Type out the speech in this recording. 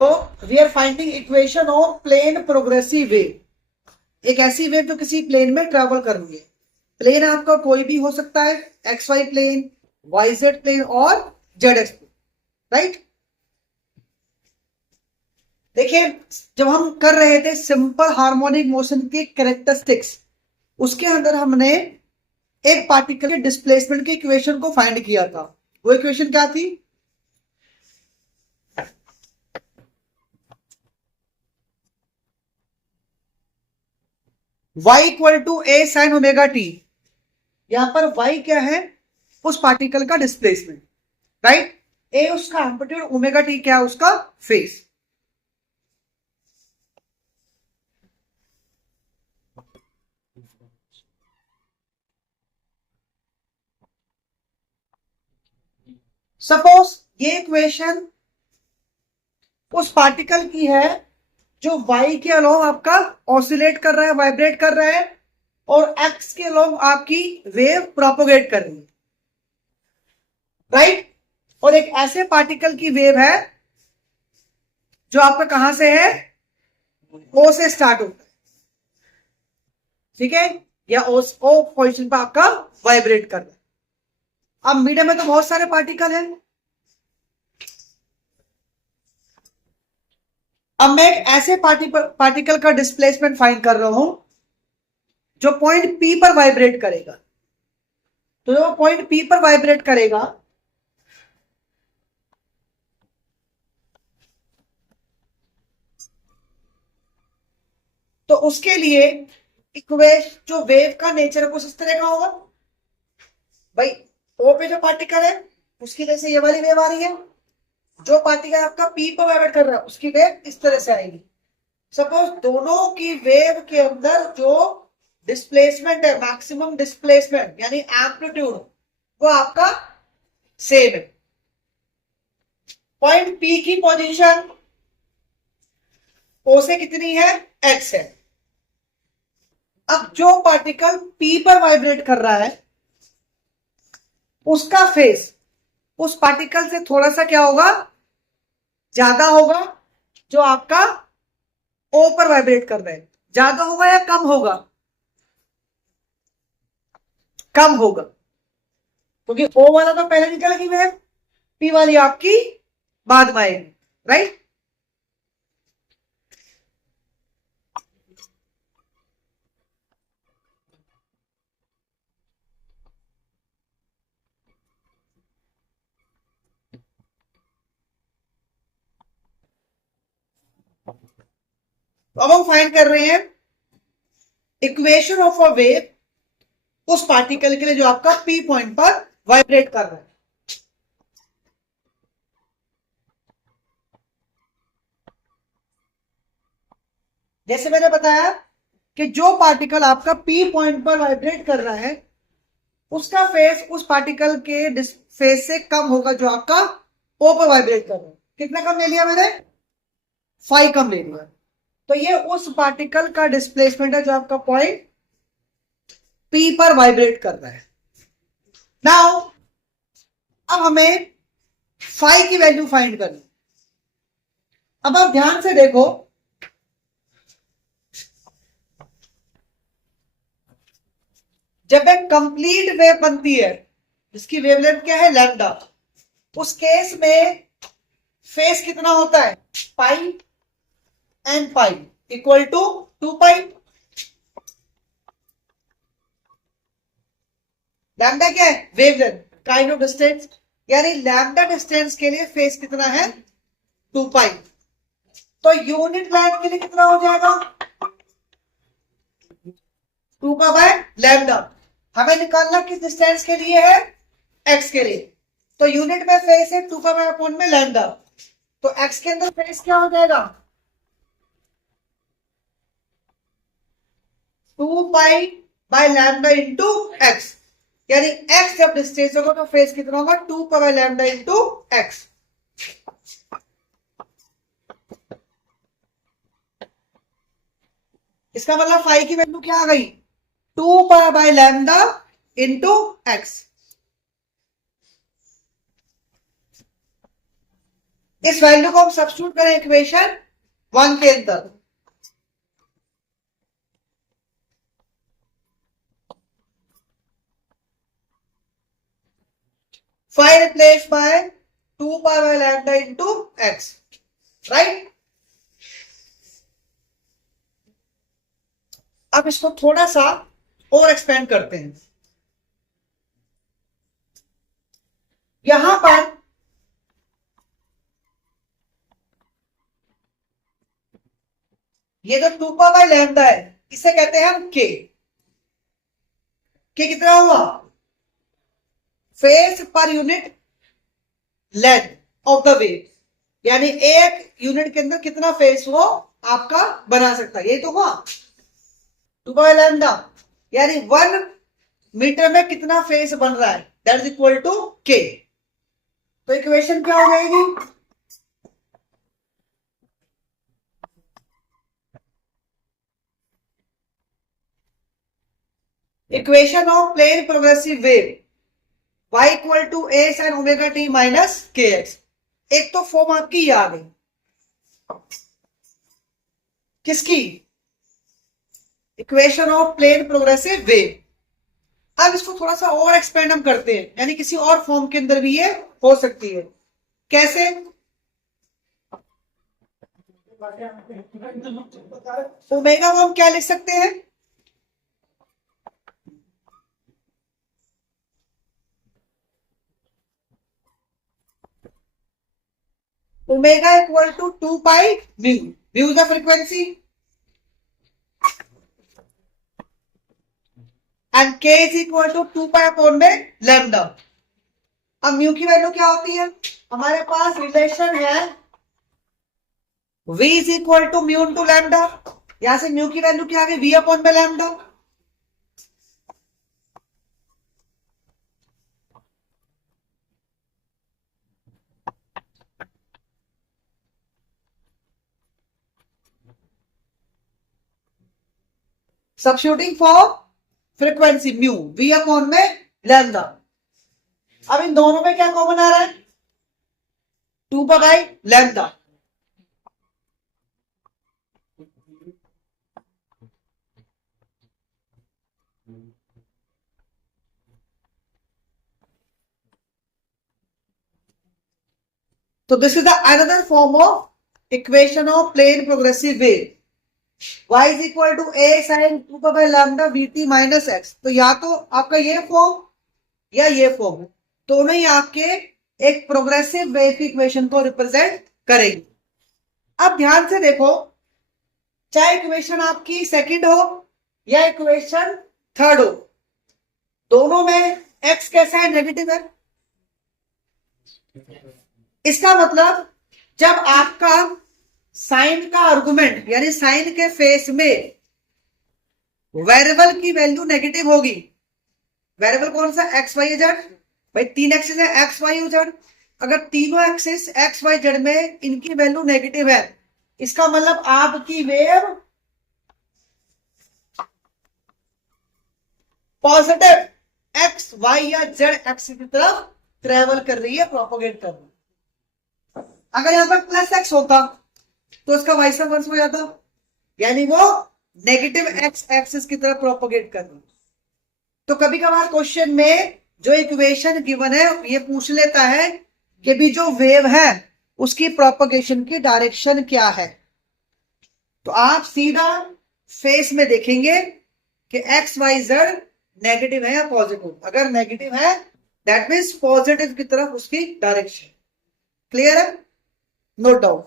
तो we are finding equation of plane progressive wave. एक ऐसी वेव जो किसी प्लेन में ट्रेवल कर रही है। प्लेन आपका कोई भी हो सकता है, X Y plane, Y Z plane और जेड एक्स प्लेन, राइट। देखिए, जब हम कर रहे थे सिंपल हार्मोनिक मोशन के कैरेक्टरिस्टिक्स, उसके अंदर हमने एक पार्टिकल के डिस्प्लेसमेंट की इक्वेशन को फाइंड किया था। वो इक्वेशन क्या थी? y equal to A sine omega T. यहां पर y क्या है? उस पार्टिकल का डिस्प्लेसमेंट, राइट। ए उसका एम्पलीट्यूड, ओमेगा टी क्या है? उसका फेस। सपोज ये इक्वेशन उस पार्टिकल की है जो y के अलोंग आपका ऑसिलेट कर रहा है, वाइब्रेट कर रहा है, और x के अलोंग आपकी वेव प्रोपोगेट कर रही है, राइट। और एक ऐसे पार्टिकल की वेव है जो आपका कहां से है? O से स्टार्ट होता है, ठीक है, या O पोजिशन पर आपका वाइब्रेट कर रहा है। अब मीडियम में तो बहुत सारे पार्टिकल हैं। अब मैं एक ऐसे पार्टिकल का डिस्प्लेसमेंट फाइंड कर रहा हूं जो पॉइंट P पर वाइब्रेट करेगा। तो जो पॉइंट P पर वाइब्रेट करेगा, तो उसके लिए इक्वेशन, जो वेव का नेचर है कुछ इस तरह का होगा। भाई O पे जो पार्टिकल है उसकी वजह से ये वाली वेव आ रही है, जो पार्टिकल आपका P पर वाइब्रेट कर रहा है उसकी वेव इस तरह से आएगी। सपोज दोनों की वेव के अंदर जो डिस्प्लेसमेंट है, मैक्सिमम डिस्प्लेसमेंट यानी एम्पलीट्यूड, वो आपका सेम है। पॉइंट P की पोजीशन O से कितनी है? x है। अब जो पार्टिकल P पर वाइब्रेट कर रहा है उसका फेस उस पार्टिकल से थोड़ा सा क्या होगा? ज्यादा होगा। जो आपका O पर वाइब्रेट कर रहा है, ज्यादा होगा या कम होगा? कम होगा, क्योंकि O वाला तो पहले निकल गई वेव, P वाली आपकी बाद में आएगी, राइट। अब हम फाइंड कर रहे हैं इक्वेशन ऑफ अ वेव उस पार्टिकल के लिए जो आपका P पॉइंट पर वाइब्रेट कर रहा है। जैसे मैंने बताया कि जो पार्टिकल आपका P पॉइंट पर वाइब्रेट कर रहा है उसका फेस उस पार्टिकल के फेस से कम होगा जो आपका O पर वाइब्रेट कर रहा है। कितना कम ले लिया मैंने? 5 कम ले लिया। तो ये उस पार्टिकल का डिस्प्लेसमेंट है जो आपका पॉइंट P पर वाइब्रेट कर रहा है। नाउ अब हमें फाई की वैल्यू फाइंड करनी। अब आप ध्यान से देखो, जब एक कंप्लीट वेव बनती है जिसकी वेवलेंथ क्या है? लैम्डा, उस केस में फेस कितना होता है? Pi and pi equal to 2 pi. Lambda क्या है? वेवलेंथ, काइंड ऑफ डिस्टेंस, यानी लैम्डा डिस्टेंस के लिए फेस कितना है? 2 पाई। तो यूनिट लेंथ के लिए कितना हो जाएगा? 2 का बाय लैम्डा। हमें निकालना किस डिस्टेंस के लिए है? एक्स के लिए। तो यूनिट में फेस है 2 का बाय अपॉन में लैम्डा, तो एक्स के अंदर फेस क्या हो जाएगा? 2 pi by lambda into x, यानी एक्स जब डिस्टेंस होगा तो फेस कितना होगा? 2 pi by lambda into x. इसका मतलब फाई की वैल्यू क्या आ गई? 2 pi by lambda into x. इस वैल्यू को हम सब्स्टिट्यूट करें इक्वेशन 1 के अंदर, five replace by 2 pi by lambda into x, right. अब इसको थोड़ा सा और एक्सपेंड करते हैं। यहां पर ये जो 2 पाई बाय लैम्डा है इसे कहते हैं हम के कितना हुआ, face per unit length of the wave, यानी एक यूनिट के अंदर कितना फेस वो आपका बना सकता है, ये तो हुआ 2 पाई लैम्डा, यानी 1 मीटर में कितना फेस बन रहा है, दैट इज इक्वल टू के। तो इक्वेशन क्या हो जाएगी, equation of plane progressive wave y equal to a sin omega t minus K X. एक तो फॉर्म आपकी ये आ गई, किसकी, equation of plane progressive wave. अब इसको थोड़ा सा और एक्सपेंड हम करते हैं, यानी किसी और फॉर्म के अंदर भी ये हो सकती है। कैसे, ओमेगा को हम क्या लिख सकते हैं, omega equal to 2 pi mu, mu the frequency and k is equal to 2 pi upon में लैम्डा। अब म्यू की वैल्यू क्या होती है, हमारे पास रिलेशन है v is equal to mu to lambda, यहां से म्यू की वैल्यू क्या आ गई, v अपॉन में lambda. Substituting for frequency mu, v upon में लैम्डा। अब इन दोनों में क्या कॉमन आ रहा है, 2 बाई लैम्डा। तो this is the another form of equation of plane progressive wave, y is equal to a sin 2 by lambda vt minus X. तो या तो आपका ये फॉर्म या ये फॉर्म, दोनों ही आपके एक प्रोग्रेसिव वेव की इक्वेशन को रिप्रेजेंट करेंगे। अब ध्यान से देखो, चाहे इक्वेशन आपकी सेकंड हो या इक्वेशन थर्ड हो, दोनों में x कैसा है, नेगेटिव है। इसका मतलब जब आपका साइन का आर्गुमेंट यानी साइन के फेस में वेरिएबल की वैल्यू नेगेटिव होगी, वेरिएबल कौन सा, एक्स वाई जेड, भाई 3 एक्सिस है एक्स वाई जेड, अगर तीनों एक्सिस एक्स वाई जेड में इनकी वैल्यू नेगेटिव है, इसका मतलब आपकी वेव पॉजिटिव एक्स वाई या जेड एक्सिस की तरफ ट्रेवल कर रही है, प्रोपोगेट कर रही है। अगर यहां पर प्लस एक्स होता तो इसका वाइस वर्सा हो जाता, यानी वो नेगेटिव एक्स एक्सिस की तरफ प्रोपोगेट कर रही है। तो कभी कभार क्वेश्चन में जो इक्वेशन गिवन है ये पूछ लेता है कि भी जो वेव है उसकी प्रोपोगेशन की डायरेक्शन क्या है। तो आप सीधा फेस में देखेंगे कि एक्स वाई जेड नेगेटिव है या पॉजिटिव, अगर नेगेटिव है दैट मीन्स पॉजिटिव की तरफ उसकी डायरेक्शन। क्लियर है, नोट डाउन।